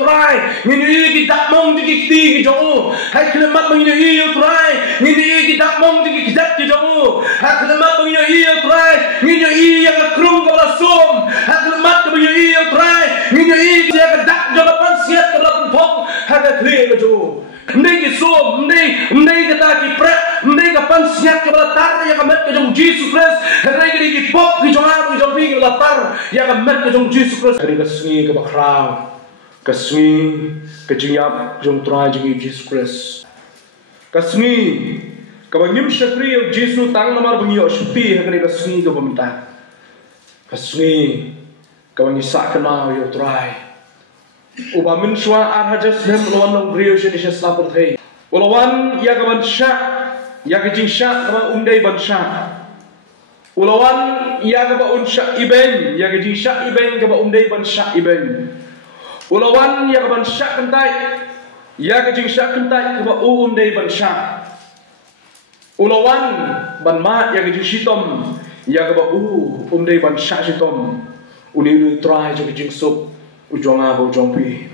trai ngin i ki dak mong ti ti ki jong hai klemat bang i trai ngin i ki dak mong ti ki dak ki jong hai klemat bang i trai ngin i yang krum ka la som hai klemat bang i trai ngin i ki ka dak jong pan siat ka la phong hai ka kli ka jong ndai ki som ndai ka ta ki pre ndai ka pan siat ka la tar ya ka met ka jong Jesus Christ ndai ki pop ki jong a ki jong pi ka la tar ya ka met ka jong Jesus Christ ka sngi ka bakra kasmi kejingap jong trai jing Jesus Christ kasmi kabangim syakri of Jesus tang namar bangi ospi hakani kasmi ka pamita kasmi kabangi sakana yo trai ubamin shwa arhajas nem lawan long brio shedi slapur thei ulawan ya kaban sha ya kejing sha kaba undai ban sha ulawan ya kaba un sha iben ya kejing sha iben kaba undai ban sha iben ulawan ya kaban syak kentai ya kejing syak kentai keba dei ban syak ulawan ban ma ya kejing sitom ya keba dei ban syak sitom uni try jo kejing sup ujonga bo jongpi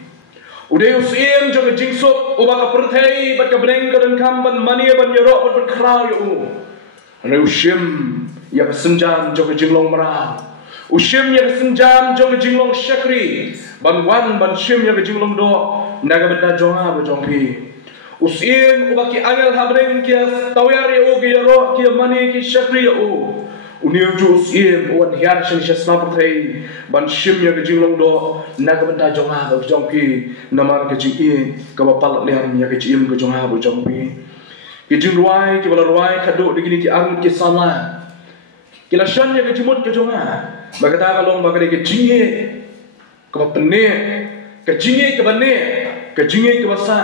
udai usiem jo kejing sup uba ka perthei bat ka breng ka dan kam ban mani ban yoro ban kraw yo ane usim ya senjam jo kejing long mara usim ya senjam jo kejing long syakri ban wan ban shim ya kejing long do naga benda jonga bo jongpi usim ubaki angel habreng kia tawar ya o kia ro kia mani ki syakri ya o uniu ju usim wan hiar shin shasna pathai ban shim ya kejing long do naga benda jonga bo jongpi namar kejing i ka bapal liam ya kejing ko jonga bo jongpi kejing ruai ki bala ruai khado digini ki arut ki sala kila shan ya kejimut ke jonga bagata kalong bagade kejing kaba pene kejinge kaba ne kejinge kaba sa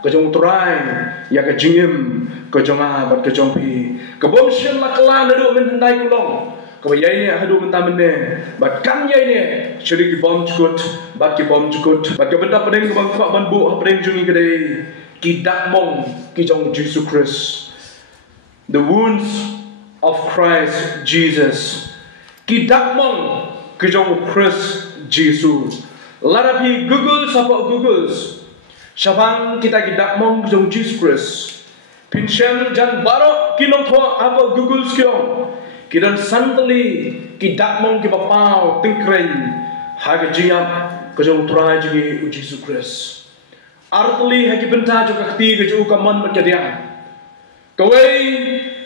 kejong trai ya kejingim kejonga bat kejongpi kabom shin la kala nado men handai kulong kaba yai ne hadu menta menne bat kam yai ne shiri ki bom chukut bat ki bom chukut bat ka benda pedeng ka bang ban bu pedeng jungi gede ki dak mong ki jong Jesus Christ the wounds of Christ Jesus ki dak mong ki jong Christ Jesus. Larapi Google sapa Googles. Shabang kita kidak mong jong Jesus Christ. Pinsel jan baro kinong tho apa Googles kyong. Kidan santali kidak mong kibapau tingkren haga jiap kejong trai jigi Jesus Christ. Artli hagi benta jo kakti keju kaman berkadiang. Kawai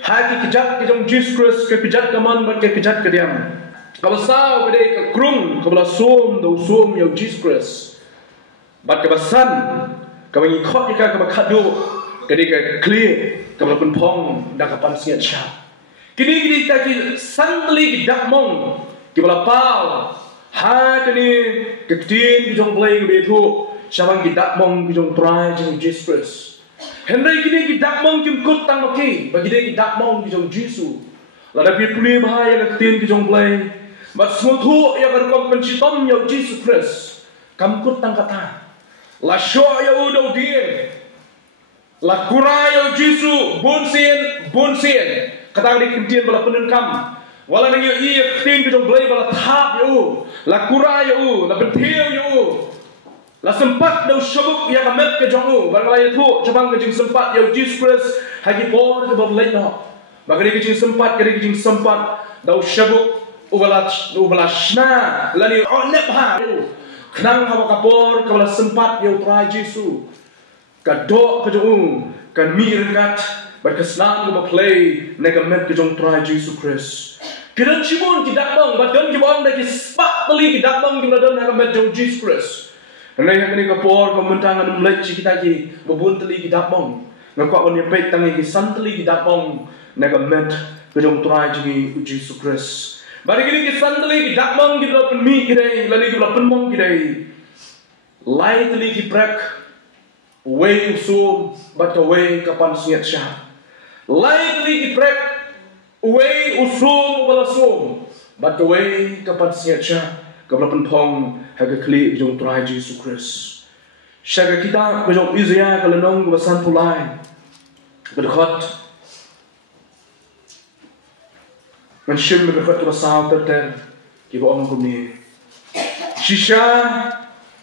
hagi kijak kejong Jesus Christ ke kijak kaman berkejak kadiang. Kabasau kade ka krung kabala som do som yo Jesus Christ bat kabasan kabangi khot ka kabakado kade ka clear kabala pun phong da kapan siat sha kini ta ki santli ki dakmong ki bala pau ha kini ketin ki jong play be thu shabang ki dakmong ki jong try jong Jesus Christ henry kini ki dakmong kim kut tang ki bagi de ki dakmong ki jong Jesus lada pi puli bahaya ka ketin ki jong play but semua yang berkom pencitom ya Jesus Christ kam kut tang kata la sho ya udo dia la kura ya Jesus bonsin kata di kentian bala penun kam wala nang ya i tin ki jong blai bala thap ya la kura ya la betel ya la sempat dau shabuk ya kamet ke jong bala ya thu cabang ke jing sempat ya Jesus Christ hagi por ke bab lai no bagari ke jing sempat ke jing sempat dau shabuk ubala shna lani onep ha knang ha kapor kabala sempat yo try Jesus kado ke jong kan mi rekat berkesnang go play negamet ke jong try Jesus Christ kiran chibon tidak bang badan jibong da ki spak tali tidak bang jong dan negamet jong Jesus Christ nai hakani kapor pementangan mlej kita ki bobun tali tidak bang ngakwa on yepek tangi ki santali tidak bang negamet ke jong try Jesus Christ bari gini ki santali ki dakmong ki bla penmi ki lani ki bla penmong ki lightly ki prak way usum but away kapan siat sha lightly ki prak way usum bala sum but away kapan siat sha kabla penpong haga kli jong try Jesus Christ shaga kita ko jong Isaiah kalanong ko basan pulai berkhot Mensyim berkat basah terter kiba orang kami. Shisha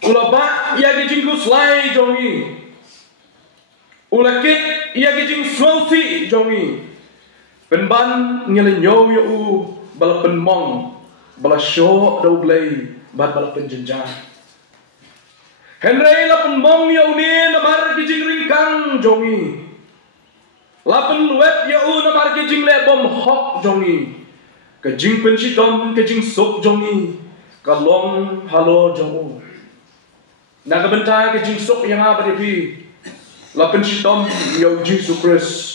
ulaba ia kijing kuslai jongi. Ulakit ia kijing swalsi jongi. Penban ngelen nyow ya u bala penmong bala show do blay bat bala penjenjang. Henry la penmong ya u ni namar kijing ringkang jongi. Lapan luet ya u namar kijing le bom hok jongi. Kijing pensitom kijing sok jongi. Kalong halo jongu. Nagabenta kijing sok yang apa depi. Lapan sitom ya u Jesus Christ.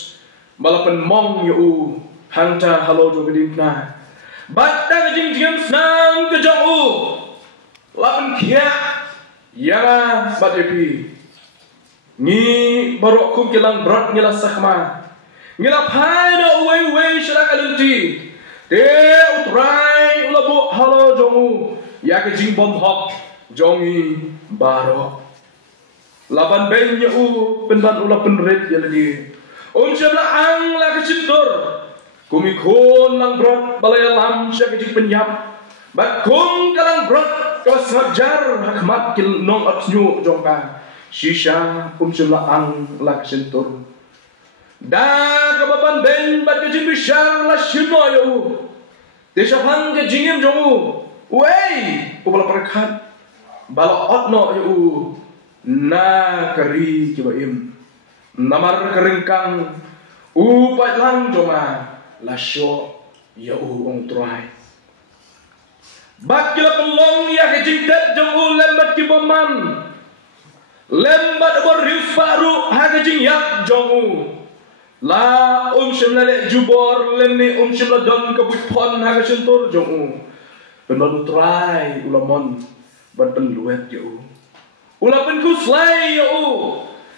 Malapan mong yu hanta halo jo gedimna batta jing jing snang ke jong lapan kia ya badepi ni barok kum kilang berat ngila sakma ngila pada uwe syara kalunti te utrai ulabu halo jongu ya ke jing bom hok jongi barok lapan ben yu penban ulapan red ya lagi Unsya ang la kecintur kumikon lang berat balaya lam sya kejik penyap bakum kalang berat kau sajar hakmat kil nong absnyu jongka shisha unsya ang la kecintur da kababan ben bat kejik bishar la shimo yu desha pang kejingim jongu wey kubala perkat bala otno yu na kari kibaim namar keringkang upat lang joma lasyo ya ong try bakila pelong ya kejingtet jong lembat kiboman lembat borius faru ha kejing yak jong la shimlale jubor lemni shimla don kabupon ha kesentur jong penbalu try ulamon ban penluet ya ulapen kuslai ya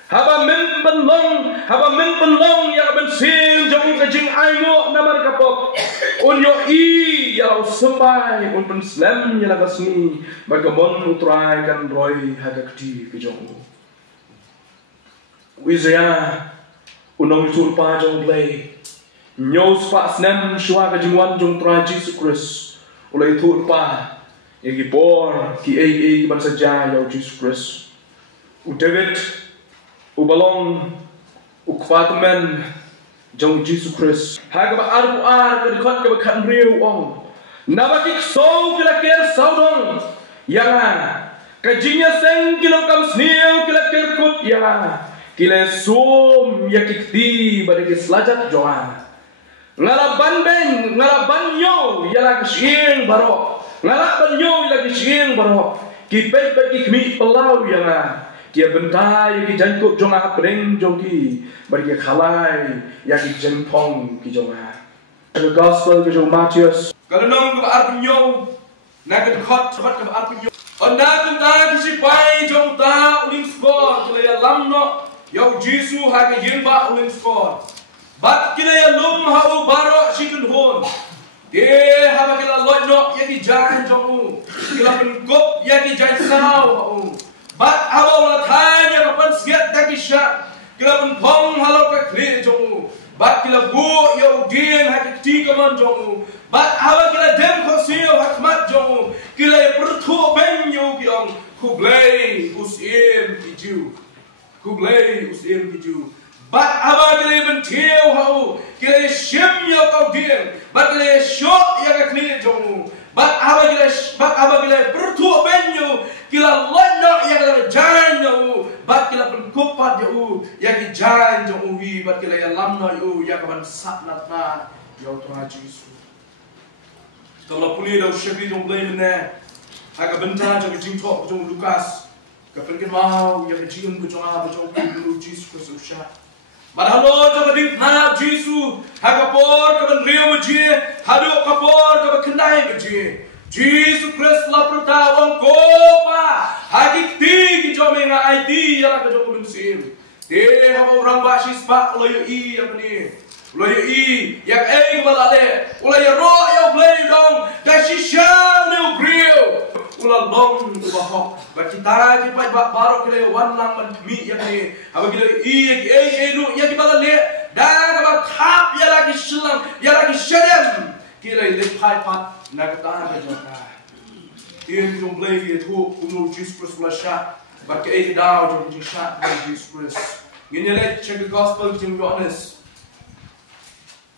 haba men penlong ya ben sim jong kejing aingo namar kapok unyo i ya sembai un pen slam ya lagasni bagamon utrai kan roy haga kti kejong wizya unong surpa jong play nyos pa snem shwa kejing wan jong trai Jesus Christ ulai turpa yagi bor ki ai ban saja ya Jesus Christ u David ubalong ukfatmen jong Jesus Christ haga ba ar kedekot ke bekan riu ong nabakik so kila ker saudong yanga kajinya seng kilo kam sniu kila ker kut yanga kila sum yakikti badike slajat joa ngalaban ben ngalaban yo yala kishing baro ngalaban yo yala kishing baro kipet bagi kmi pelau yanga kia bentai ki jangkut jonga preng jogi bagi khalai ya ki jengpong ki jonga the gospel ke jong Matius kalau nong ke arpunyo na ke khot sabat ke arpunyo onda kunta ki sipai jong ta uling skor kila ya lamno yo Jesu ha ke yimba uling skor bat kila ya lum hau baro sikun hon de ha kila lodno ya ki jan jong kila penkop ya ki jan sao bat halo la thanya kapan siat taki syak kila pong halo ka kli jong bat kila bu yo dien hak ti kaman jong bat halo kila dem ko sio hakmat jong kila perthu ben yo kiong kublai usim kiju kublai usim kiju bat halo kila ben tio hau kila shim yo ka dien bat kila shot ya ka kli jong bat halo kila perthu ben yo kila lono yang kila jalan yo bat kila penkupat yo yang ki jalan jo uwi bat kila yang lamno yo yang kaban satnat na yo Tuhan Yesus kalau puli do shebi jong blay mena aga benta jo jing tok jong Lukas ka penkin mau yang jing bu jong aba jong ku Jesus Kristus sha bat halo jo ding na Jesus haga por ka ban riu je hado ka por ka kendai je Jesus Christ la pertawang kopa hagik ti jomenga IT ya ka jong sim de ha orang basis pa loyo i apa ni loyo i yak ei balale loyo ro yo play dong da shisha no grill ula long ubah ba kita di pai ba baro kile wan lang man mi yak ni aba kile i ei lu yak balale da ka thap ya lagi silang ya lagi shadem kile le pai pat nagatan ke jota tin jong blay ki thu unu Jesus Christ la sha but ke ai dau jong jing shat by Jesus Christ. Ngine check the gospel jing Johannes.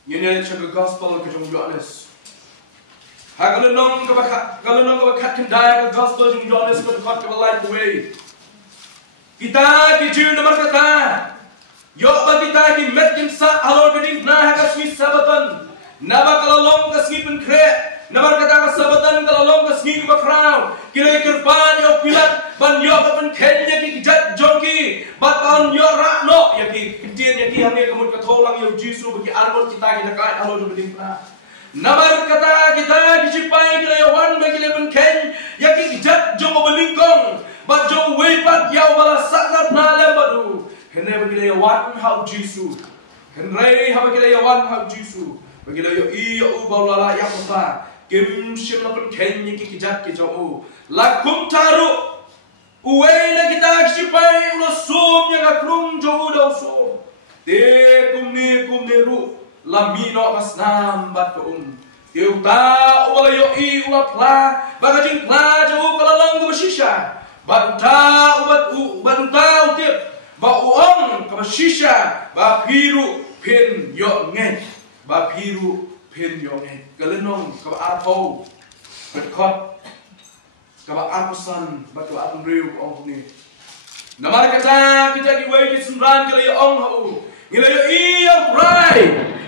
Ngine check the gospel jing Johannes. Hagalong ka bakat kendai ke gospel jing Johannes ko dekat ke light away. Kita ki jir nomor kata. Yo ba kita ki met jing sa alor geding na ha kasmi sabatan. Naba kalalong kasmi penkre. Namar kata kesabatan kalalong kasmi ke bakrau. Kira kerpan yo pilat ban yo ban kenya ki jat joki. Bat on yo rakno ya ki kidien ya ki hamne kemut katolang yo Jisu bagi arbon kita kita kai alor geding na. Namar kata kita disipai kira yo wan bagi ban ken ya ki jat jong belingkong. Bat jong wepat yaw bala saklat na lembadu. Hene bagi yo wan hau Jisu. Henry ha bagi yo wan hau Jisu. Bagi yo I yo baulala ya kota. Kim sim na pen kenya ki kijat ki jo lakum taru uwe na kita sipai ulo som ya ga krum jo do so de kum ne ru lamino masnam bat ko eu ta ulo yo I ulo pla baga jing pla jo kala lang ko shisha bat ta utip ba uong ka shisha ba piru pin yo nge ba piru pen yo nge galenong ka apo betkot ka aposan ba ka atong riu ong ni namar kata kita ki wai ki sunran kala yo ong hau ngila yo I yo prai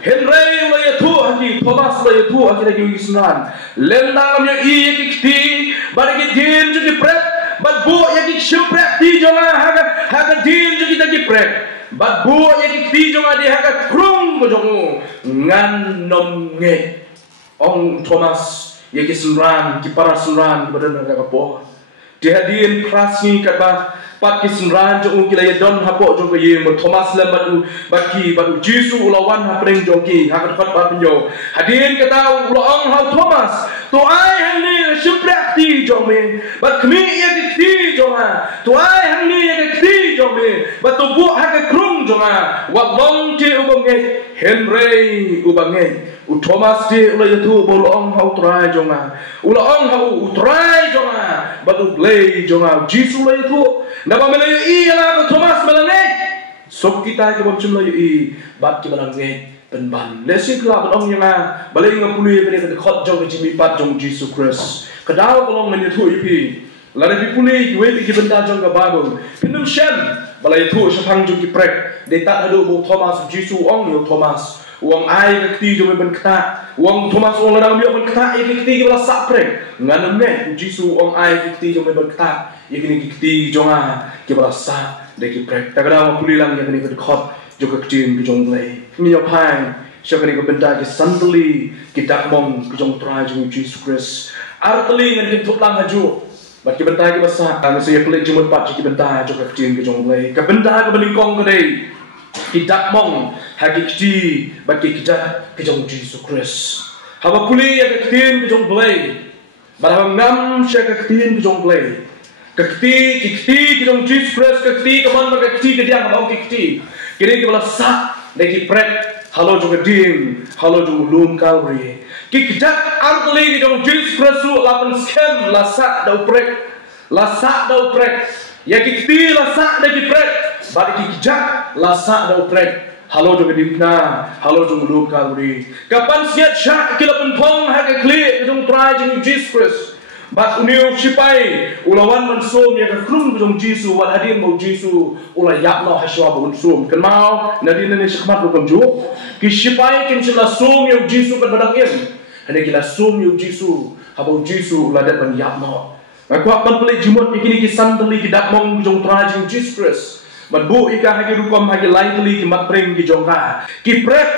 henry la yo tu handi thomas la yo tu akira ki sunran lenda kam yo I ki kti ba ki din ju ki prep ba bu ya ki shipret ti jonga haga din ju ki ta ki prep Bat buo yang kiti jong adi hakat krung mo jongu ngan nom nge ong Thomas yang kisunran kipara sunran kepada naga kapo dihadin krasni kata pat kisunran jong kila don hapo jong ye mo Thomas lembatu baki batu Jisu ulawan hapreng jongki hakat pat pat pinjo hadin kata ulaong hau Thomas to ai hangni shiprak ti jong me bat kmi yang kiti jonga to ai hangni yang kiti jong me bat to bu hakat krung jonga walong ti ubange Henry ubange Thomas ti ula yatu bolong hau trai jonga ulaong hau utrai jonga batu play jonga Jisu la yatu napa melayu I ala Thomas melange sok kita ke bocum melayu I bat ki melange penban lesi kelab ong yang balai ngapului ke de khot jong jimi pat jong Jisu Christ kedau kolong menyatu ipi lare pipuli we ki benda jong ka Bible pinum shem balai tu sapang jong ki prek de tak adu bo Thomas Jisu ong yo Thomas uang ai ke ti jong ben kata uang Thomas ong ladang yo ben kata iki ti ki bala sak prek ngan me Jisu ong ai ke ti jong ben kata iki ki ti jong ki bala sak de ki prek tak ada ngapuli lang yang ni ke khot jong ka tin ki jong play ni yo pai syakani ko benda ki santali ki dakmong ki jong trai jong Jesus Christ artali ngan ki thutlang haju bat ki benda ki basa ang saya pelik jumut pat ki benda jong ka tin ki jong play ka benda ka belingkong ka dei ki dakmong hakiki bat ki kijat ki jong Jesus Christ haba kuli ya ka tin ki jong play barang ngam syaka tin ki jong play kakti ki jong Jesus Christ kakti kaman ka kakti ke dia ngam kakti kini ki bala sak lagi prek halo juga ding halo juga lum kalri kikjak artli ki jong Jesus Christ lapan scam lasak dau prek ya kikti lasak dagi prek bari kikjak lasak dau prek halo juga dimna halo juga lum kalri kapan siat syak kilapan pong haga kli jong try jong Jesus Christ bat uniu sipai ulawan mansum ya krum jong Jisu wan hadim bo Jisu ula yapno haswa bo unsum kenmau nadi nene sikmat bo kamju ki sipai kim sila sum yo Jisu kan badang im hane kila sum yo Jisu habo Jisu ula dat ban yapno aku akan pelai jumut ikini ki santali ki dakmong jong trajing Jesus Christ bat bu ika hagi rukom hagi laitli ki matpreng ki jongka ki prek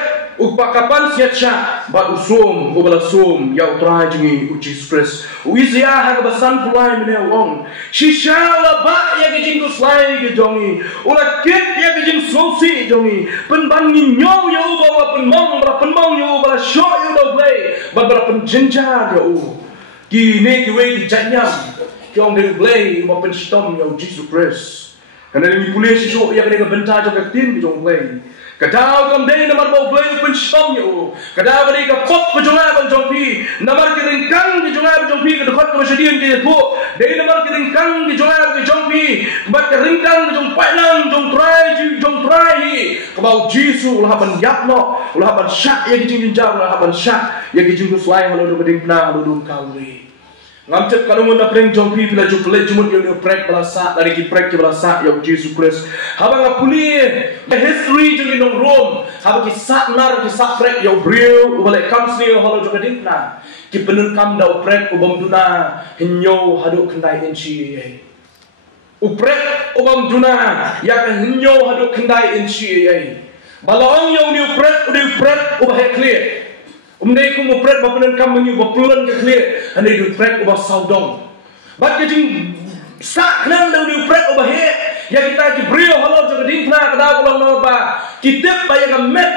upakapan siatcha bat usum ubala sum ya utrajingi Jesus Christ uizia haga basan pulai mene wong shishala ba ya gijing kuslai ge jongi ula kit ya gijing sosi jongi penban ni nyong ya ubawa penmong ya ubala sho ya do play bat bara penjenja ya u kini ki we ki janyam kyong de play mo penstom ya Jesus Christ kana ni pulai shisho ya ga benta jo ka tin ki jong play kadau kam dei namar mau play pensom yo kadau bari ka pot ko jonga ban jongpi namar ki ringkang ki jonga ban jongpi ka dokot ko shadian ki pu dei namar ki ringkang ki jonga ki jongpi bat keringkang jong painang jong try hi kabau Jisu ulah ban yapno ulah ban syak ya gijing jang ulah ban syak ya gijing kuslai halu beding pna halu dum kauri ngamcet kalau mun apreng jong pi bila juplet jumut yo prek balasa dari ki prek ki balasa ya Jisu Kristus habang apuli the history jong inong Rome habang ki sak nar ki sak prek yo brio ubale kamsni halu jong beding pna ki penun kam da prek ubam duna hinyo hadu kendai enchi uprek ubam duna ya kan hinyo hadu kendai enchi balong yo ni uprek ubah clear umdai ku uprek bapenan kam menyu bapelan ke clear ane du uprek ubah saudong bat ke jing sak nan da du uprek ubah he ya kita ki brio halo jaga dingna kada pulang no ba kitep ba ya met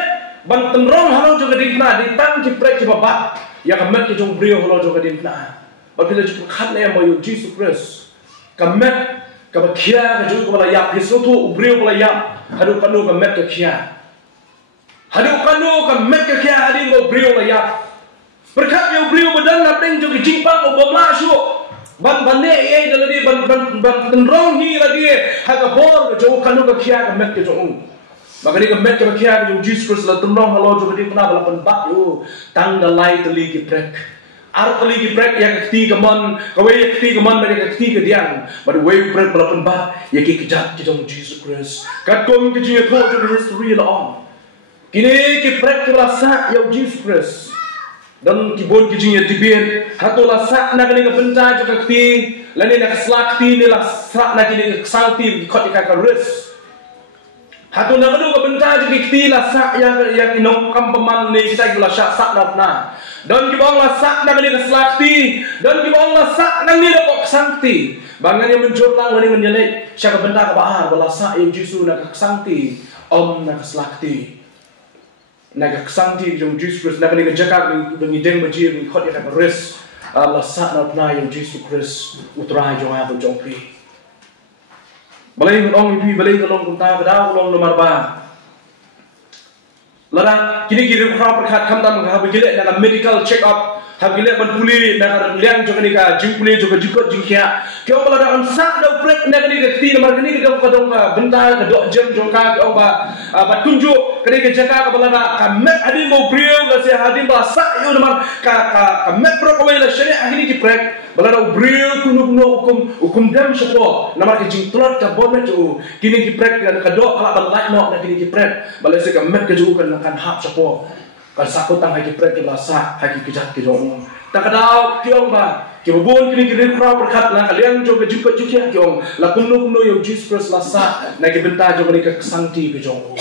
ban tenrong halo jaga dingna ditang ki prek ki baba ya kamet ki jong brio holo jong kadin na ba pila ju khat na mo yo Jesus Christ kamet ka ba khia ka ju ko la ya piso tu brio ko la ya hadu kanu kamet ka khia hadu kanu kamet ka khia hadi mo brio la ya berkat yo brio badan na deng jong jingpa ko bomla shu ban bane e daladi ban tenrong hi lagi ha ka bor ka jo kanu ka khia kamet ka jong makanya kemet ke bakia ke Jesus Kristus la tumrong halo jo kedi puna balapan bak yo tang dalai teli ki prek ar teli ki prek ya keti keman kawe ya keti keman bagi keti ke diang bad we prek balapan bak ya ki kejat ki jong Jesus Kristus kat kom ke jinga tho jo history la on kini ki prek ke lasa ya Jesus Kristus dan ki bon ki jinga tibet hato la sak na kini ke benta jo keti lani na slakti ni la sak na kini ke salti khot ka ka ris hatu na kadu kabenta jadi kiti la sak yang inong kam peman ni kita gula sak na don ki bong la sak na ni keslakti don ki bong la sak na ni dapok santi bangan yang menjurlang wani menjelek sak kabenta ka bahar bala sak yang Jisu na kesanti om na keslakti na kesanti jong Jesus na kani kejakak ni deng bajir ni khot ya ka res la sak na yang Jesus Kristus utrai jong apa jong pi balai ngong ipi balai ngong kunta kada ngong nomor ba lara kini kiri khra perkhat khamtam ha bigile na medical check up ha bigile ban puli na liang jo kanika jing puli jo jikot jingkhia kyo bala da on sak da prek na kani ke ti nomor kani ke ka dong ka benta ka do jem jo ka ko ba ba tunjuk kani ke jaka ka bala da ka met adi mo brio la se hadi ba sak yo nomor ka met pro ko la shari ahli ki prek bala da brio kunu hukum dem sepo nomor ke jing trot ka bomet jo kini ki prek ka do ala ban lak no na kini ki prek bala se ka met ke jo kan hap sepo kan sakut tang haki prek ke lasa haki kejat ke jong tak ada kiong ba ki bubun kini kini kra berkat na kalian jo ke jikot jikia kiong la kuno yo Jesus Christ lasa na ke benta jo ke kesanti ke jong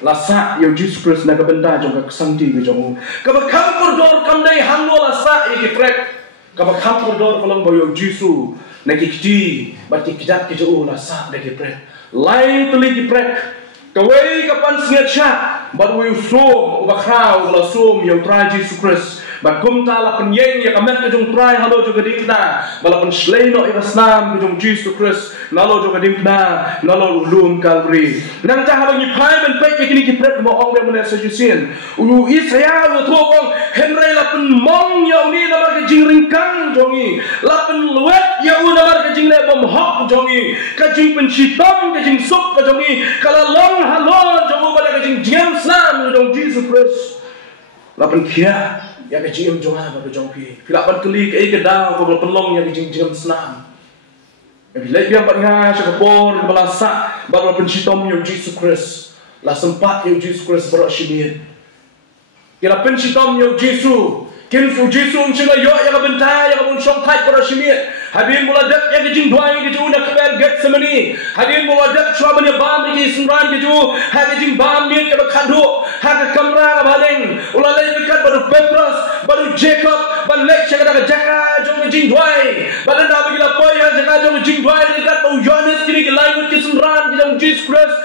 lasa yo Jesus Christ na ke benta jo ke kesanti ke jong ka ba kam kordor kam dai hangno lasa ki prek ka ba kam kordor kolong boyo Jesus na ki kiti ba ki kejat ke jo lasa na ke prek lain tuli ki prek kawai kapan singat syak baru yusum ubakrau la sum yang try Jesus Christ bakum ta la penyeng ya kamet ke jong try halo juga dikna balapan sleno ikasnam ke jong Jesus Christ nalo juga dikna nalo lum Calvary nang ta habang ipai ben pe kini ki prek mo ong ben sejusin u Israel to ong Henry la pen mong ya uni na mar ke jing ringkang jongi la pen luet ya u na mar ke jing le bom hok jongi ka jing pen sitom ke jing sup ke jongi kala long halo jongo bala ke jing James Sam dong Jesus Christ lapan kia ya ke jing jong ha ke jong pi pilapan keli ke ke dang ko pelong ya ke jing James Sam ya bila biang pat nga sa kapor ke balasa bala pen sitom yo Jesus Christ la sempat yo Jesus Christ berok shibir kila pen sitom yo Jesus kim su Jesus chinga yo ya ka benta ya ka bun shong thai berok shibir hadin muladak ya ke jing dwai ke ju na kber get semani hadin muladak chwa ban ya bam ke sunran ke ju ha ke jing bam mi ke khadu ha ke kamra ka baleng ulalai bikat baru Petrus baru Jacob ban lek chaka ka jaka jong ke jing dwai badan da bagi la poi ya jaka jong jing dwai dekat bau Yohanes kini ke lain ke sunran ke jong Jesus Christ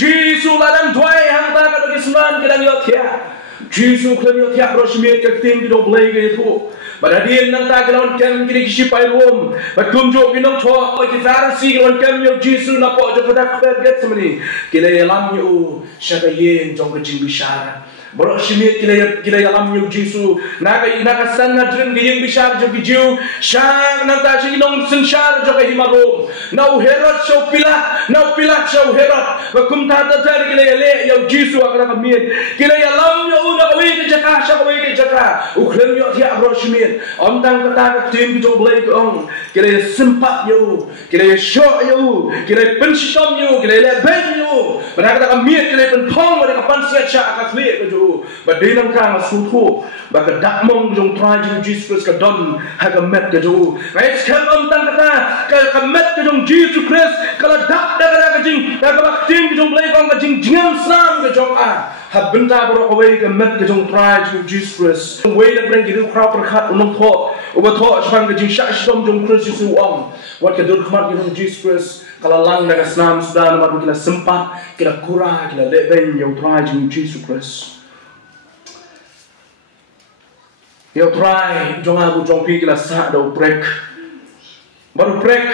Jesus ladang dwai hang ta ka ke sunran ke dang yo thia Jesus klan yo thia rosmi ke ting ke do blai ke tu badadin nang ta galon kem kini kisi pai rom batum jo binong tho ko ki farsi galon kem yo Jesus na po jo kada kber get semani kile lam yo shaka yen jong ke jing bishara Borok simit kila alam yu Jisu. Naga san na drin ke yang bishar jo ki jiu. Shang na ta shi nong senshar jo ke himarom. Nau Herod shau Pilat shau Herod. Wa kum ta tar kila le yu Jisu akra kamit. Kila alam yu na kawi ke jaka sha kawi ke jaka. Ukhlem yu ti abro simit. Om tang kata ka tim jo blai ko ong. Kila sempat yu, kila sho yu, kila penshitom yu, kila le ben yu. Bana kata kamit kila pen thong wa ka pan sia cha ka kle ko jo. Badai nang kang asutu, baka dakmong jong try jong Jesus ka don haga met ka jo. Ngai skam om tang kata ka met ka jong Jesus Christ kala dak ka jing ka baktim jong blai kong ka jing jingam slam ka jong a. Ha benta bro away ka met ka jong try jong Jesus Christ. Way na bring gidu crowd perkhat unong tho. Uba tho spang ka jing sha shom jong Christ Yesu ong. Wat ka dur khmat jong Jesus Christ kala lang na ka snam sudah na kila sempat kila kura kila leben jong try jong Jesus Christ. Yo try jong abu jong pi kila sa do break. Baru break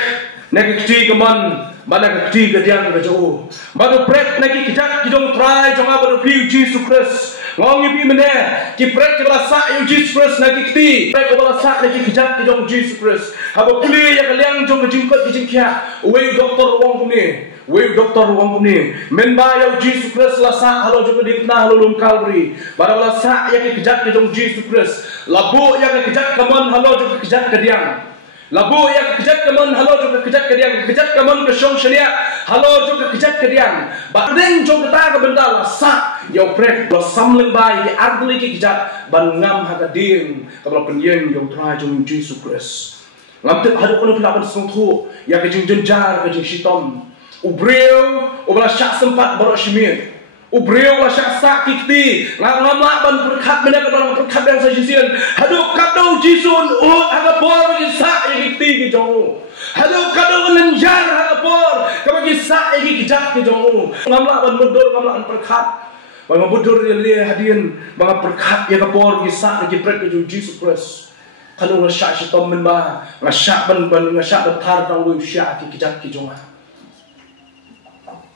nak kiti keman mana kiti ke diang ke jauh. Baru break nak kijak jong try jong abu pi Jesus Christ. Ngong pi mene ki break kila sa yo Jesus Christ nak kiti. Break kila sa nak kijak jong Jesus Christ. Abu kuli ya kaliang jong jingkot jingkia. Uwe doktor wong kuni. Wei doktor wong kuni menba ya Jesus Christ la sa halo juga di na halo lum Calvary bara la sa ya ke kejak ke jong Jesus Christ labu ya ke kejak kamon halo juga kejak ke diang labu ya ke kejak kamon halo juga kejak ke diang kejak kamon ke song sharia halo juga kejak ke diang ba deng jong ta ka benda la sa ya prek lo samleng bai di ardli ke kejak ban ngam ha ka ding ka bla penyeng jong tra jong Jesus Christ ngam te hado kono pila ban song thu ya ke jing jenjar ke jing shitom Ubreu, ubala syak sempat borok simit. Ubreu la syak sak kiti. Ngam ban perkat benda ka perkat yang sajisian. Hadu kadau jisun aga bor bagi sak kiti ki jong. Hadu kadau lenjar aga bor ka bagi sak kijak ki jong. Ngam ban mudur ngam perkat. Bang mudur le hadien bang perkat ya ka bor ki sak ki prek ki Jesus Christ. Kalau la syak sitom men ba, ngasak ban ngasak tar tang lu syak ki kijak ki jong.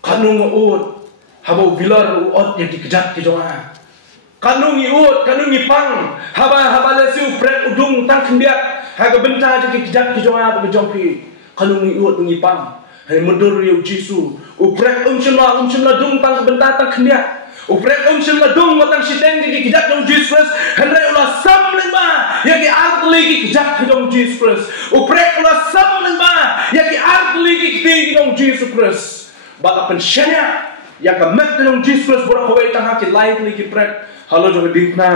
Kanung ut haba bilar ut yang dikejat ke jonga kanung ut kanung pang haba lesiu prek udung tang kendiak haga benta je kejat ke jonga ba jongpi kanung ut pang hai mudur yu Jisu uprek umshimla dung tang benta tang kendiak uprek umshimla dung matang siteng je kejat jong Jesus henry ulah samlen ba ya ki artli ki kejat jong Jesus Christ uprek ulah samlen ba ya ki artli ki jong Jesus Christ baka pensyanya yang kemet dengan Jesus borak kawai tang haki lain lagi prek halo juga dikna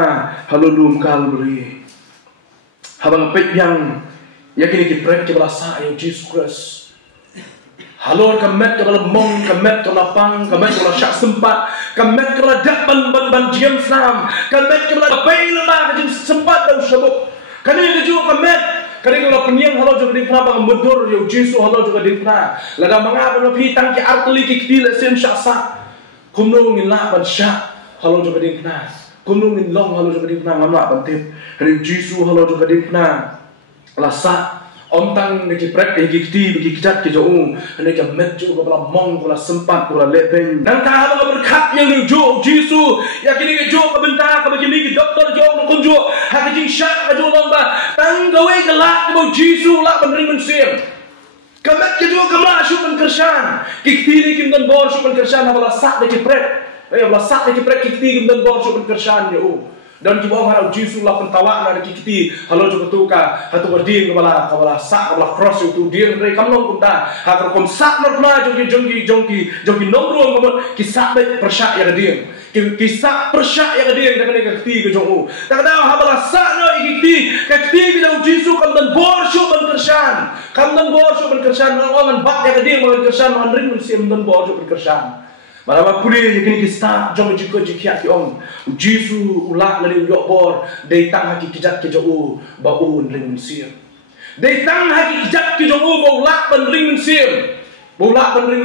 halo lum Calvary habang pek yang kini ki prek ke belasa yang Jesus Christ halo kemet ke bala mong kemet ke bala pang kemet ke bala syak sempat kemet ke bala dak ban jiam sam kemet ke bala bai lema ke sempat dau sabuk kan ini juga kemet kadang kalau penyang halo juga dikna bang mudur yo Jesus halo juga dikna lada mangapa no pitang ki artli ki kila sem syasa kumno ngin la ban syak halo juga dikna kumno ngin long halo juga dikna ngamla ban tip hari Jesus halo juga dikna lasa ontang neki prek ki kiti bagi kijat ki jo neki met jo bala mong bala sempat bala lebeng nang ta halo berkat yang jo Jesus ya kini ke jo ka benta ka bagi ni doktor jo kun jo ha ki jing syak ka jo lomba tang gawe gelak bo Jesus la benring mensim kamet ke jo kamla syu ben kersan ki kiti ni kim dan bor syu ben kersan bala sak neki prek bala sak neki prek ki kiti kim dan bor syu ben kersan yo dan kita harap Jesus lah pentawa na kiti halo juga tu ka hatu berdin kepala sak kepala cross itu dia dari kamlong kumta hakar kom sak norma jongki nomruang kamon kisah baik persyak ya dia kisah persyak ya dia dengan kiti ke jongu tak tahu habala sak no kiti kita Jesus kam dan borsho ban kersan orang bat ya dia ban kersan an ring sim dan borsho ban kersan Malawa puli yakini kita jom jiko jikiat ki om Jisu ulak lari uyok bor dei tang haki kijat ki jau baun ring mensir dei tang haki kijat ki jau baulak ban ring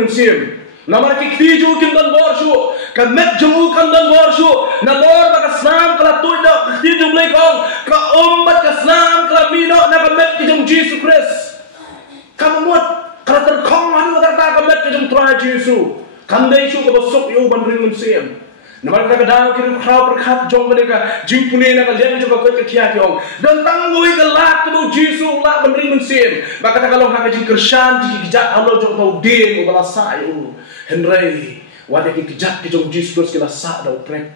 mensir nama ki kiju kim dan bor shu kan met jau kan dan bor shu na bor ba kasnam kala tu do kiju blai kong ka ummat kasnam kala mino na ka met ki jau Jesus Christ kamu mut kala terkong anu kata ka met ki jau tra Jisu Kandai syu ka basok yo ban ring mensim. Namar ka daw kini crowd berkat jong mereka jing pune na kalian coba kot kekia jong dan tanggui ke lak tu Jisu lak benring mensim maka kalau hak jing kersan jing kijak Allah jong tau ding ubala sayu Henry wadah ki kijak ki jong Jisu terus kila sa dau prek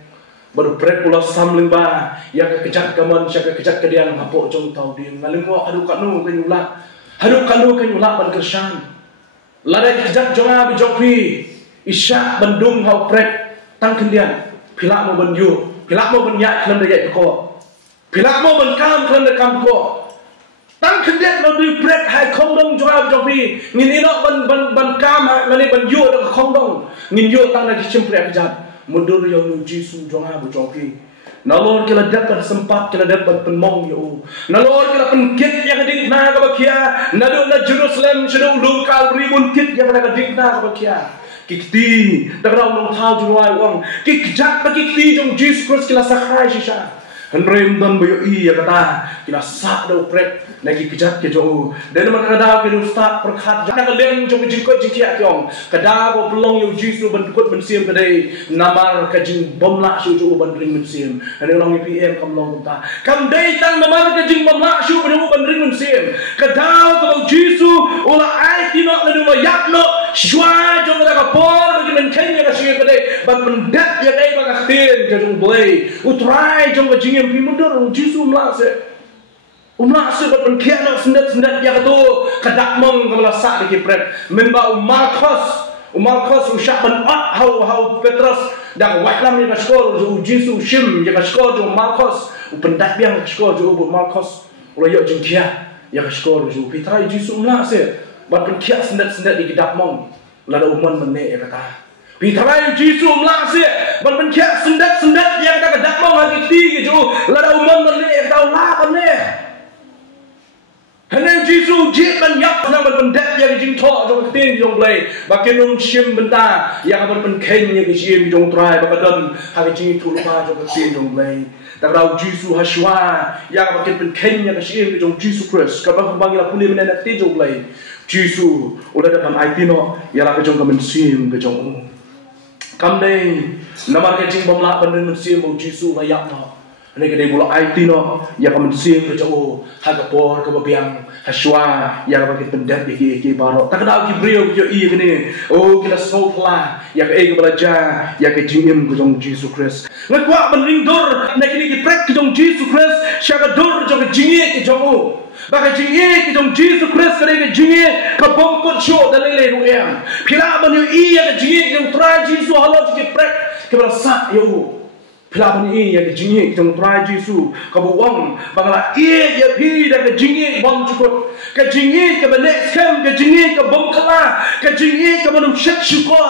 baru prek pula samling ba ya ke kijak kaman sya ke kijak ke dia ngapok jong tau ding ngaling ko adu kanu kenyulak adu kanu kenyulak ban kersan lada kijak jong abi jong pi isya bendung hau prek tăng kinh điển, pilak mau benyu, pilak mau benyak kalian dah ko, pilak mau benkam kalian dah kam ko, tăng kinh điểnเราดูเปรตให้คงดงจราจรีงินนี่เนาะบันกามมันนี่บันยูแล้วก็คงดงงินยูตั้งในที่ชิมเปรตจัดmundur yang nuji su jora bu jongki nalor kila dapat sempat kila dapat penmong yo nalor kila penkit yang kadik na ka bakia nadu na Jerusalem sedu lungkal rimun kit yang kadik na ka bakia kikti dagrau nong thau juai wang kikjak ba kikti jong Jesus Christ kila sakhai shisha henrem dan boyo i ya kata kila sak do prep lagi kijak ke jo dan man kada ke ustad perkhat jana kaleng jong jingkot jingkia kyong kada bo pelong yo Jesus ban kut ban sim kadai namar ka jing bomla shu jo ban ring ban sim ane long PM kam long ta kam dai tang namar ka jing bomla shu ban ring ban sim kada ko Jesus ola ai tino na do yak no shwa jong da ka por bagi men kenya ka shi kadai ban pendat ya dai ba ka tin ka jong boy utrai jong ka jing pi mundur Jesus mla se sebab penkiana sendat yang itu kedak mong kepala sak di kipret memba Marcos usyak ben hau Petrus dak waklam ni kaskor ju Jisu shim ya kaskor ju Marcos pendak biang kaskor ju Marcos ulah yo jengkia ya kaskor ju Petra Jisu mla se bat penkia sendat di kedak mong lada umon mene ya kata Petra Jisu mla se bat penkia sendat yang kedak mong hagi ti ju lada umon mene ya tau la mene Hanya Jisu jit banyak nang berpendat yang jing thok jong tin jong blai bakin nung shim benta yang berpenken yang shim jong trai bakadon hagi jing tu lupa jong tin jong blai tagrau Jisu haswa yang bakin penken yang shim jong Jisu Christ kabang bangila puli menenak tin jong blai Jisu udah depan aitino yang la jong kamen sim ke jong kamdei namar ke jing bomla panen sim jong Jisu layak no Ini kedai bola IT no, ya kamu sim ke jauh, hagapor ke babiang, haswa, ya kamu kita pendat di barok. Tak ada lagi beliau ke jauh ini, oh kita soklah, ya ke belajar, ya ke jingim ke jauh Jesus Christ. Ngekuat meningdur, nak ini kiprek ke jauh Jesus Christ, siapa dur jauh ke jingim ke jauh. Baka jingim ke jauh Jesus Christ, kadai ke jingim ke bongkot show dan lele ruang. Pila banu iya ke jingim yang try Jesus halau kiprek ke berasa yo. Pelaban ini yang dijingik jong try Jisu kabuang bangla iya ya pi dah kejingik bom cukup kejingik ke benek scam kejingik ke bom kala kejingik ke manum syek syukur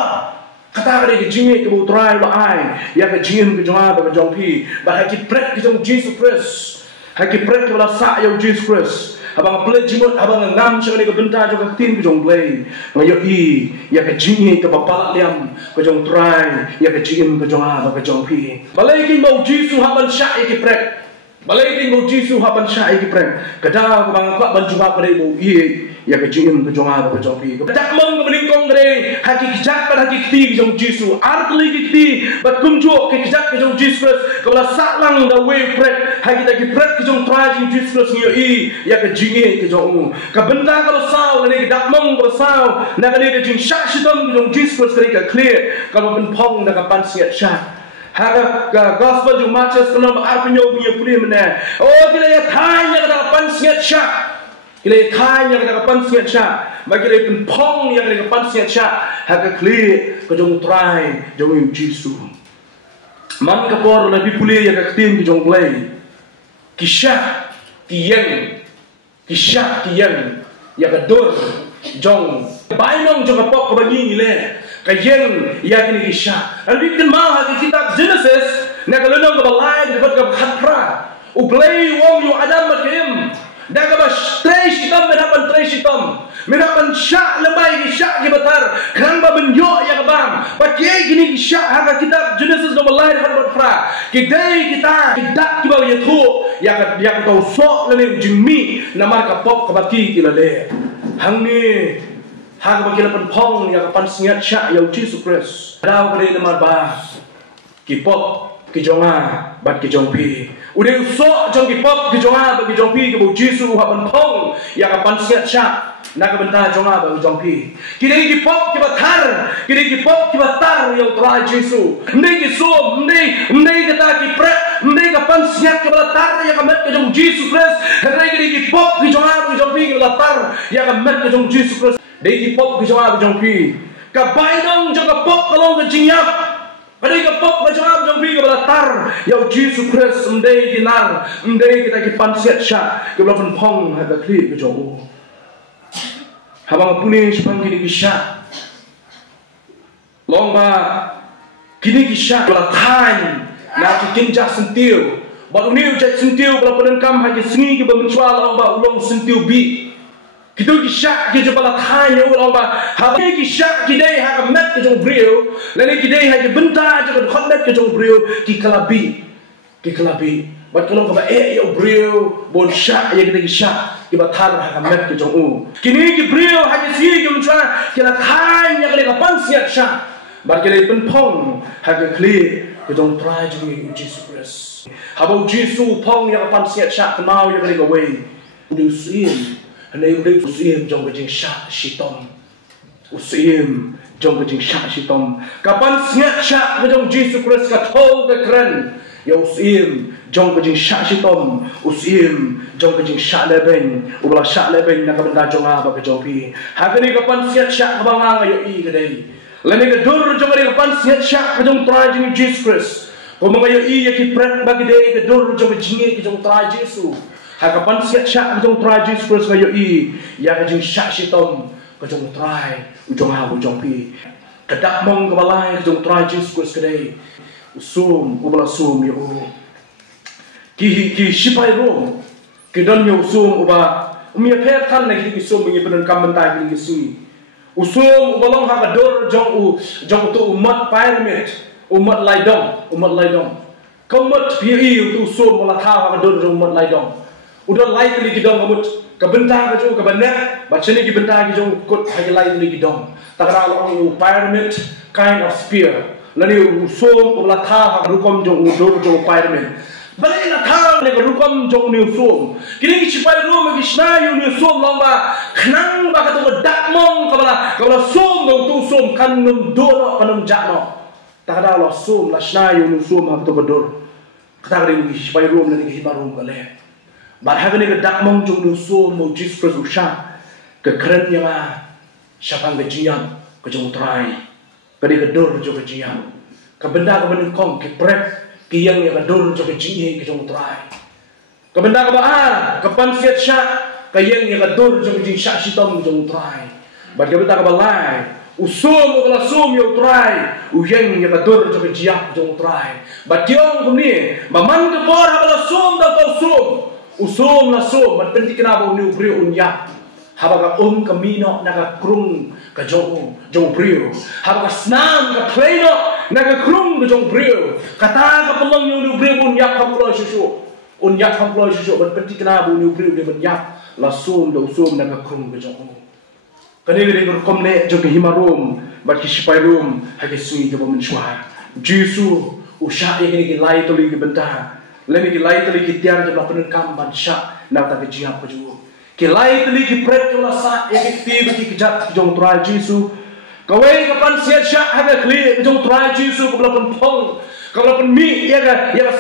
kata ada kejingik ke bu try ba ai ya kejingik ke jong ba jong pi ba haki prek ke jong Jesus Christ haki prek ke sa ya Jesus Christ abang play jimot abang ngam syang ni ke benta jong tin ke jong play ngayo i ya kejingik ke bapalak liam ke jong try ya kejingik ke jong ba jong pi balai kin mau Jisu haban syak iki prek balai kin mau Jisu haban syak iki prek kada ko bang kwa ban jumpa pada ibu i ya kejingim ke jong ba jong pi kada mong ke meningkong gre haki kijak pada haki ti ke jong Jisu artli ki ti bat kumjo ke kijak ke jong Jesus ke bala saklang da we prek haki ta ki prek ke jong try jing Jesus ngiyo i ya kejingim ke jong ka benda kalau saw ni dak mong ko saw na ka ni jing syak shitom ke jong Jesus ka clear kalau ben pong na ka pan siat syak Haga gospel ju Matius kenal arpenyo punya puli mana. Oh kita ya tanya kata pan siat syak. Kita ya tanya kata pan siat syak. Bagi kita pun pong yang kata pan siat syak. Haga clear ke jong try jong Jisu. Man kapor lebih puli yang ketin ke jong play. Kisah kiyeng ya kedor jong bainong jong kapok bagi ile. Kayeng ya kini kisah. Albi kan mau hati kitab Genesis nak kalunong kebalai dapat kekhatra. Ublay wong yu Adam makim. Dah kabas trace hitam menapan trace hitam. Menapan syak lebay kisah kibatar. Kerang babenyo ya kabam. Pakai gini kisah haka kitab Genesis kebalai dapat kekhatra. Kidai kita kidak kibau yatu. Ya kau sok lele jimi namar kapok kabaki kilale. Hang ni hang bagi lapan pong yang kapan sengat syak yang Jesus Christ. Dau kali namar bah. Kipop kijonga bat kijongpi. Udah usok jong kipop kijonga bat kijongpi kebu Jisu haban pong ya kapan siat syak nak bentar jonga bat kijongpi. Kini kipop kibatar, kini kipop kibatar yang terai Jisu. Mending kisum, mending kita kipret, mending kapan siat kibatar ya kamet kejong Jisu Kristus. Hendak kini kipop kijonga bat kijongpi kibatar ya kamet kejong Jisu Kristus. Dei kipop kijonga bat kijongpi. Kabai dong jong kapop kalong kejinyap. Ada yang pop macam jom pergi ke belatar, ya Yesus Kristus mendai dinar, mendai kita kipan siat syak, ke belakang pong ada klip ke jauh. Habang punya sepang kini kisah, lomba kini kisah belatar, nak kinjah sentil, baru ni ujat sentil kalau penengkam haji sengi ke bermencual lomba ulong sentil bi. Kita kisah kita belatar ya lomba, habang kisah kita hak met ke jauh beliau. Lain kita hanya bentar je kontak ke jong beliau ki kelabi. Bat kalau kau ya beliau bon syak ya kita kisah kita tar hakamet ke jong kini ki beliau hanya sih ke mencua kita hanya kali kapan siat syak. Bat kita penpong hanya kli ke jong try jong Yesus Kristus. Habang Yesus pong yang kapan siat syak kenal yang kali gawe. Udah usim, hendak udah usim jong ke jeng syak sitom. Usim jong ke jing syak sitom. Kapan siat syak ke jong Yesus Kristus katau ke keren. Ya usim jong ke jing syak sitom. Usim jong ke jing syak leben. Ubala syak leben nak benda jong apa ke jong pi. Hari ni kapan siat syak ke bangang ayo i ke dei. Lani ke dur jong ni kapan siat syak ke jong try jing Yesus Kristus. Ko mangayo i ya ki pret bagi dei ke dur jong ke jing ke jong try Yesus. Ha kapan siat syak ke jong try Yesus Kristus ayo i ya ke jing syak sitom. Kejong try, ujong habu ujong pi. Kedak mong kebalai kejong try Yesus Kristus kedai. Usum, ubala sum ya u. Ki sipai rom. Kedon ya usum uba. Umia perkan lagi usum mengi penan kambentai lagi sini. Usum ubalong hakador jong tu umat pyramid, umat laidong. Kau umat PI tu usum ulah kau hakador jong umat laidong. Udah lai kali kita ngamut kebentar ke jauh kebenar, baca ni kebentar ke jauh kot hagi lai kali kita. Tak ada orang pyramid kind of spear. Lalu usum ulatah rukom jauh udur jauh pyramid. Balik latah ni rukom jauh ni usum. Kini kipai rumah kisnayu ni usum lomba kenang bakat tu dakmong kabala sum dong tu sum kanum dono kanum jakno. Tak ada Allah sum lasnayu ni usum bakat tu bedur. Kata kali ni kipai rumah ni kipai rumah kali. Barang ni kedak mong jong nuso mo Yesus Kristus usah kekeren yang siapa kejian kejong try kadi kedor jo kejian kebenda kebening kong kepret kiyang yang kedor jo kejian kejong try kebenda kebaan kepan siat syak kiyang yang kedor jo kejian syak sitom kejong try bar kebenda kebalai usum kala sum yo try uyeng yang kedor jo kejian kejong try bar tiong kumni maman ke por habala sum da ko sum usum la sum mat penti kenapa uni brio unya habaga kamino naga krung ka jong brio habaga snam ka pleno naga krung ka jong brio kata ka pelong uni brio unya kamlo susu mat penti kenapa uni brio de unya la sum da usum naga krung ka jong kanile de komne jo ke himarum mat ki shipairum hage sui de menshwa Jesu usha ini ki lai to li benta leni ki lai tali ki tiar jabla penengkam bansha nak tak jiap ko ju ki lai tali ki pret ko la sa ek ti bi ki jat jong trai Jesu kawai kapan siat syak haga kli jong trai Jesu ko belakon pong ko belakon mi ya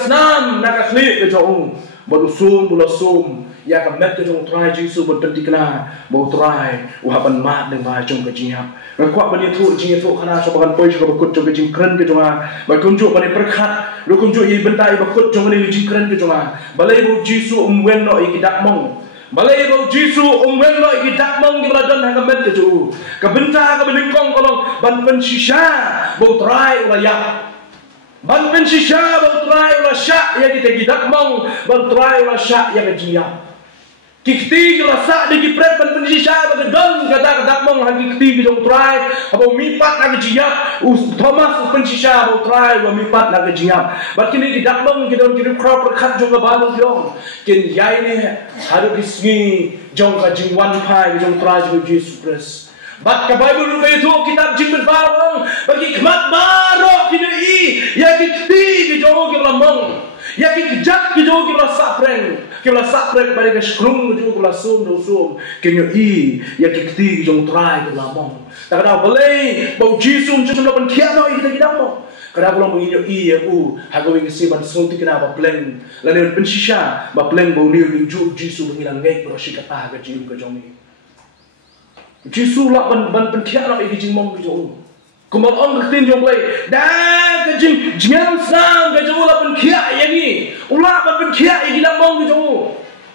snam nak kli ke jong baru sum bula sum ya ka met ke jong trai Jesu bot pentikna bo trai uhapan mat deng ba jong ke jiap kwa bani tu kana so bagan poi ko bakut jong ke jing kren ke jonga ba kunjuk bani perkhat lu kunjuk i bentai bakut jong ni jing kren ke jonga balai bo Jesu umwen no i dak mong balai bo Jesu umwen no i dak mong di badan ha ka met ke ju ka benta ka beningkong kolong ban pen shisha bo trai ulaya ban pen shisha bo trai ula syak ya kita gidak mong ban trai ula syak ya ke jiap kikti kala sa de kipret ban shisha ba don kata dak mong hagi kikti jong trai abo mipat na jiap Thomas pen shisha bo trai ba mipat na jiap bat kini dak mong kidon kirip krop perkhat jong ba lo jong kin yai ne haru kisngi jong ka jingwan pai jong trai jong Yesus Kristus bat ka Bible lu kay tu kitab jing bawang bagi kemat baro kini ya kikti kejat ke jo kibla sapreng bari ke skrung jo kibla sum kenyo ya kiti jong try kibla mong takada boleh bau jisum jum la ban kiano kita kita mo kada kulo menginyo ya hago ing si ban sulti kena ba pleng la ne ben shisha ba pleng bau ni ju jisu mengilang ngai pro shikata ga jiu ka jong ni jisu la ban kiano i jing mong jo kumal ong tin jong play da ga jing jam sang ga jo la ban kia yani ula ban kia i gilang mong jo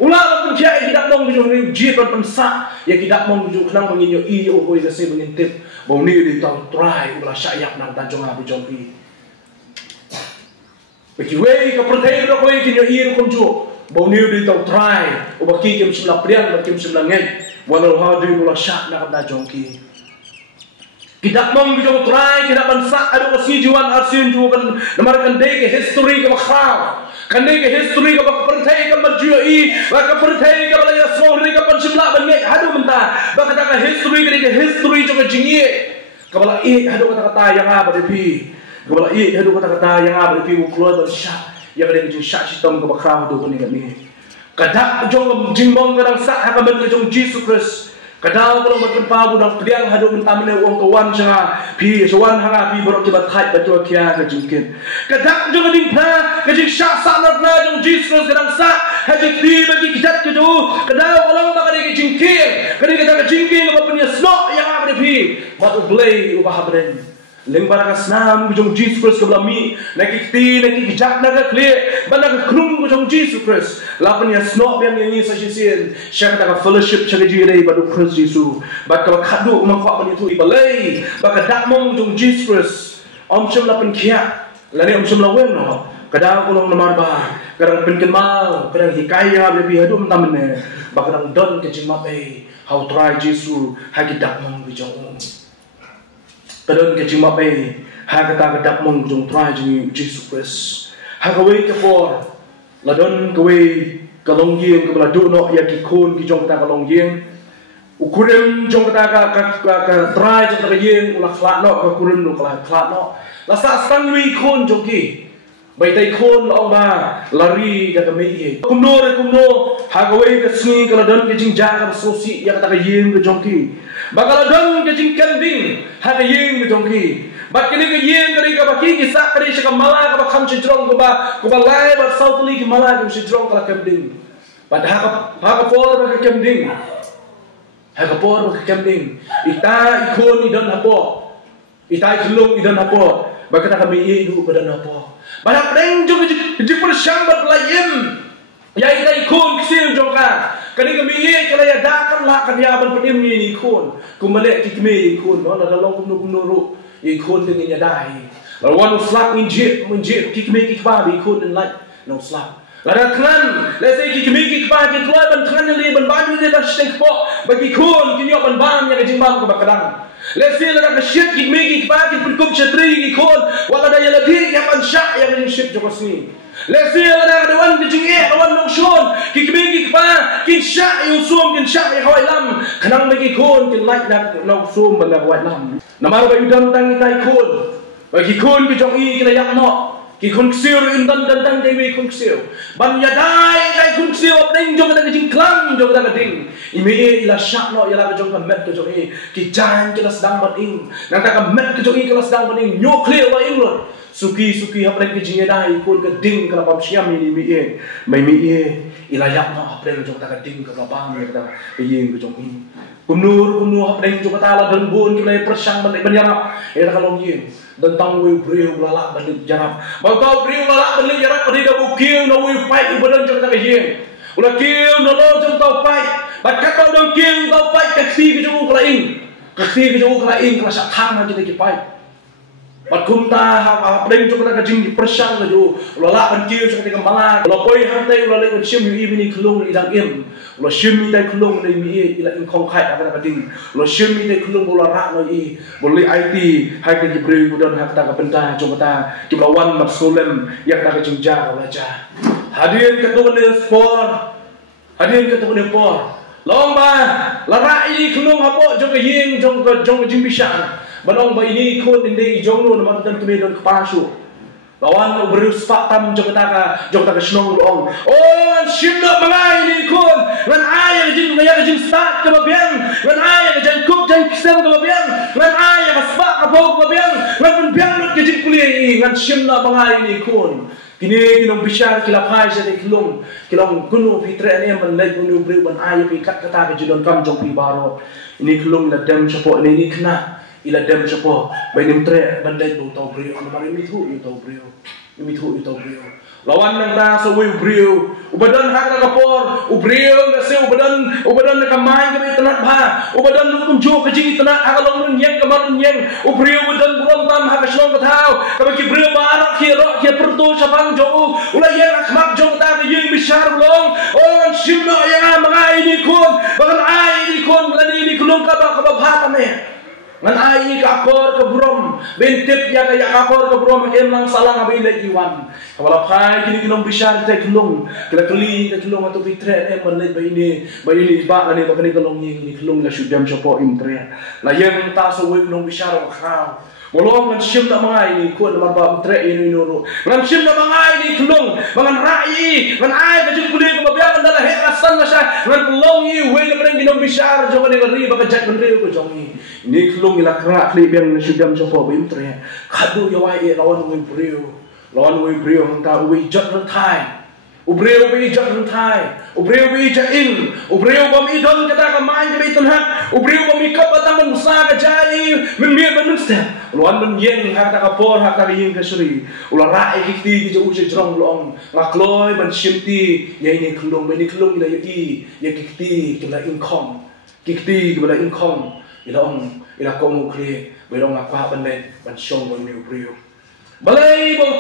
ula ban kia i gilang mong jo ni ji ban sa ya gilang mong jo khnang menginyo hoi ga se mengintip bau ni di tang try ula syayak nang tanjong abu jong pi bagi wei ka perthai ro koi kinyo kon jo bau ni di tang try ubaki kem simla priang ba kem simla ngai walau ha di ula syak na ka jong ki kita mong bijong try kita bansa ado kasi juan arsin ju kan namarkan day ke history ka bakhaw kan day ke history ka bakperthai ka marjui ba ka perthai ka balaya sorry ka pansimla ban ngai hadu menta ba kata ka history ka history jo ka jingie ka bala hadu kata yang apa depi ka bala hadu kata yang apa depi uklo ban sya ya ka jing sya sitam ka bakhaw do kan ni kada jong jingbong kadang sa ka ban jong Jesus Christ kadang kalau macam pabu dan priang hadu mentamine uang kawan sanga pi sawan hanga pi borok kibat khat batua kia ka jingkin kadang jong ding pra ka jing sya sanat na jong Jesus kadang sa hajik pi bagi kijat ke jo kadang kalau ba ka jingkin kadang ka jingkin ka punya snok yang apa pi batu blay ubah habren leng baraka snam jong Jesus Christ ka blami nakiti kijat na ka clear bana ka krum jong Jesus Christ lapan ya snok yang ngi sa sisen syak ta fellowship chaga jire badu Christ Jesus bat ka khadu mangkwa ban itu ibalai baka dakmong jong Jesus Christ om chum lapan kia lani om chum lawen no kadang kolong namar ba kadang penken mal kadang hikaya lebih hadu mentamne bakadang don ke jimape how try Jesus hagi dakmong jong kadang ke jimape hagata dakmong jong try Jesus Christ hagawe ke for ladon kawe kalong yeng ke beladu no ya ki khon ki jong ta kalong yeng ukurem jong ta ka try jong ta yeng ula khla no ka kurem no khla no la sa stang wi khon jong ki bai tai khon lo ba lari ka me ye kumno ha ka we ka sni ka ladon ke jing ja ka sosi ya ka ta yeng ke jong ki ba ka ladon ke jing kanding ha ka yeng ke jong ki bat kini ke yeng kari ka baki ki sak kari shaka mala ka ba kham chidrong ko ba lai ba sautli ki mala ki chidrong ka kemding bat ha ka por ba ka kemding ita ikon idon hapo ita iklung idon hapo ba ka kami idu ka dan hapo ba ha preng jo ji per shambat layim ya ita ikon kisil jo ka kani kami ye kala ya dakan la kan ya ban pedim ni ikon kumale ki kemi ikon no la long kumno ru ikon dengan nyadai lawan slap menjit kikme kikba ikon dan like no slap lada klan let's say kikme kikba ki keluar ban klan le ban baju dia dah stek po bagi ikon kinyo ban bam yang jimbam ko bakadang let's say lada ka shit kikme kikba ki perkup chatri ikon wala da yala dir yang ban syak yang shit jo kosni let's say lada ka wan dijing awan no shon kikme kikba kin syak yu sum kin syak ya hawai lam kanang bagi ikon kin like no sum ban hawai lam namar ba udam tang itai kun bagi kun ki jong i kina yak no ki kun ksir indan dan tang dewi kun ksir ban yadai kai kun ksir ding jong ta jing klang jong ta ding imi ila syak no yala jong ka met jong i ki jan kila sedang ban ing nang ta ka met jong i kila sedang ban ing nuclear wa ing lo suki hapren ki jing yadai kun ka ding kala pam siam ni mi e mai mi e ila yak no hapren jong ta ka ding ka pam ni ta yeng jong i kumnur hapeng jo kata dan bun kita persang banjarap era kalong yin dan tangwe brio lala balik jarap mau kau brio lala balik jarap pada dah bukil no we fight badan jo kata yin ulah kill no lo jo tau fight bakat kau dong kill tau fight keksi ke jo kala ing kala sak thang kita ki fight bat kumta hapeng jo kata jing persang jo lala ban kill jo kata mala lo poi hantai ulah le sim yu ibni klung idang im lo shimi dai kulung dai mi ila in khong khai apa ka ding lo shimi dai kulung bola rak no i boleh IT hai ka jibril budan hak ta ka benta jomata kiblawan masulem yak ta ka jingja walaja hadirin ketua por long ba la ra i kulung hapo jong ka ying jong jing bishan balong ba ini ko inde i jong no man tan keme don pasu Lawan uberiu sepak tam jong taka senong doong. Oh shimno mangai ni kun. Ngan ayah jing ngaya jing start ke babiang. Ngan ayah jang kup jang kisam ke babiang. Ngan ayah sepak ke bau ke babiang. Ngan biang lut ke jing kuliah ngan shimno mangai ni kun. Kini kinong bisyar kilapai sa kilong kuno pitre ni manlay kuno uberiu ban ayah pikat kata ke jilon kam jong pi baro. Ini kilong la dem chapo ini kena. Ila dem chapo bay nim tre bandai bu tau brio ana mari mithu yu tau brio lawan nang ta sa wi brio ubadan hak na kapor ubrio na se ubadan na kamay ka tanat ba ubadan lu kunjo ka jing tanat akalong nyeng kamar nyeng ubrio ubadan buram tam hak slong ka thao ka ki brio ba ki perto sapang jo ula yang akmak jo ta yeng bishar long on shimno yang mangai ni kun bagan ai ni kun lani ni kulong ka ba bhata me ngan ai ka akor ke brom bentip ya ka akor ke brom em lang salah ngabe le iwan kala phai kini kinong bishar te kilong kala kli te kilong atu fitre em manle ba ini ba ani ba kini kilong ni kilong la shudam chapo imtre la yem ta so we kinong bishar wa khaw bolong ngan shim na mangai ni ko na ba tre ini nuru ngan shim na mangai ni kilong mangan rai ngan ai ka jing kuli ko ba ndala he asan na sha ngan kilong ni we na breng kinong bishar jo ka ni ri ba ka jat ndre ko jong ni kilong ila kra kli biang na shudam chapo ba imtre khadu ya wai lawan we brio ta we jat na thai ubrio bi jat na thai ubrio bi jat in ubrio ba mi don kata ka mai bi tun hak ubrio ba mi kap ta man sa ka jai min mi ban sta lawan ban yen hak ta ka por hak ta yin ka sri ula rai ki ti ki ju je jrong long la kloi ban shimti ye ni klong ni klong la ye ki ti ki la income ki ti ki la income ila komu kli berong apa ban le ban shong ban mi ubrio balai bo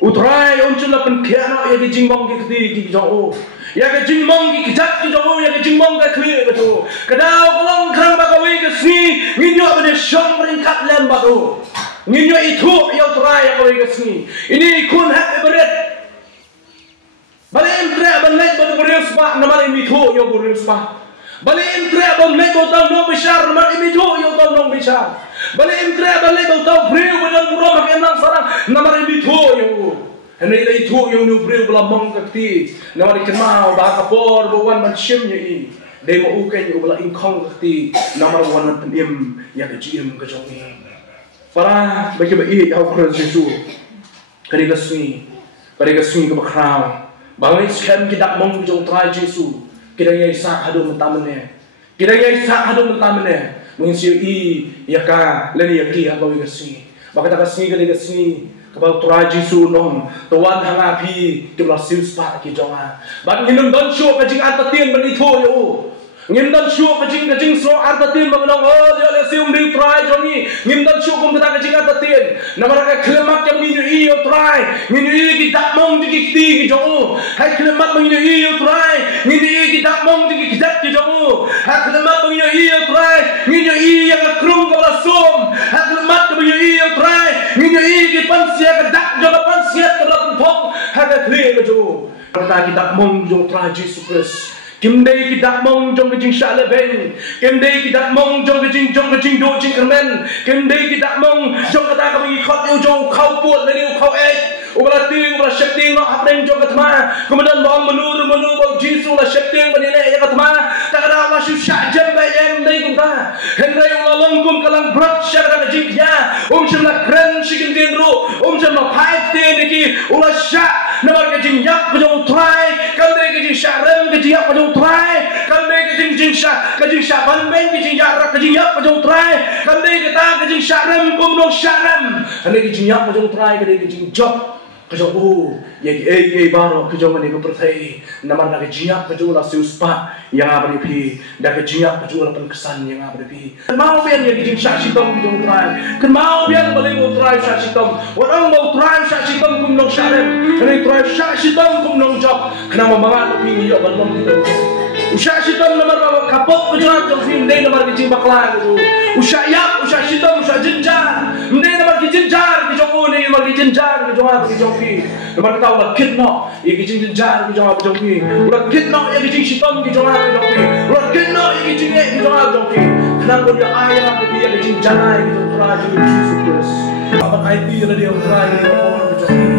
utrai uncul la pen kiano ya ki jingbong ki ki jong ya ki jingbong ki jat ki jong ya ki jingbong ka kli ka tu kadao kolong khang ba ka wi ka si nginyo ba de shong ringkat lem ba tu nginyo itu ya utrai ya ka wi ka si ini kun hak berat balai entre ban le ba berius ba namal ini tu ya berius ba balai entre ban le ba tau no bishar namal ini tu ya tau no bishar balik imtre balik bau brio benar buram hak enang sarang namar ini tu yo henai lai tu yo nu brio bela mong kakti namar kenal bah kapor bawan man shim ye dei mo uken yo bela inkong kakti namar wan penim ya ke jim ke jongi para bagi bai au kran jesu kari gasui ke bakrau bangai scam kidak mong jong trai jesu kira ye sa hadu mentamene mengisi yaka leni yaki abawi gasni bakata gasni kali gasni kabau turaji su nong tuan hangapi kibla sius pa ki jonga ban hinum don shu ka jing atatin bani tho yo ngim don shu ka jing so atatin bangnong dia le sium ri try jongi ngim don shu kum ka jing atatin namara ka klemak yang ni yo try ni ki dak mong di ki ti ki jongu hai klemak ni yo try ni ki dak mong di ki dak ki jongu hai klemak ni yo try ni yang krum ka som hai klemak ni yo try ni ki pansia ka dak jo ka pansia ka lapun phong hai ka kle ka jo ta ki dak mong jo try Jesus Christ kimdei ki dak mong jong jing sha le beng kimdei ki dak mong jong jing do jing kermen kimdei ki dak mong jong ka ta ka bi khot yo jong khau puat le yo khau ubala ting ubala shakting no hapeng jong katma kemudian bang menu bang jisu la shakting banile ya katma ta kada wa shu sha jam ba em dei kum ta hendai ula longkum kalang brat sha ka jing ya shim la kren shikin din ro shim la phai te ki ula sha namar ka jing yak ko jong try kan dei ki jing sha rem ki jing yak ko jong try kan dei ki jing sha ban ben ki jing yak ka jing yak ko jong try kan dei ki ta ka jing sha rem kum no sha rem kan dei ki jing yak ko jong try ka dei ki jing job kejauh ya ki baro kejauh ni ko perthai namar na kejia kejauh la siuspa yang apa ni dah kejia kejauh la penkesan yang apa ni mau bian ya kijing syak sitom kijong try kan mau bian balik mau try syak sitom orang mau try syak sitom kum nong syarem kena try syak sitom kum nong job kenapa mangat ni yo balom kita usyak sitom namar kapok kejauh jong film dei namar kijing bakla gitu usyak sitom usyak jenjar dei namar kijing jenjar kijong ni namar kijing jenjar kijong apa kijong namar tahu lah kitno ya kijing jenjar kijong apa kijong pi ulah kitno ya kijing sitom kijong apa kijong pi ulah kitno ya kijing kijong apa kijong pi kenapa dia ayah dia kijing janai kijong teraji Jesus Christ Abang IT na dia try dia pon betul.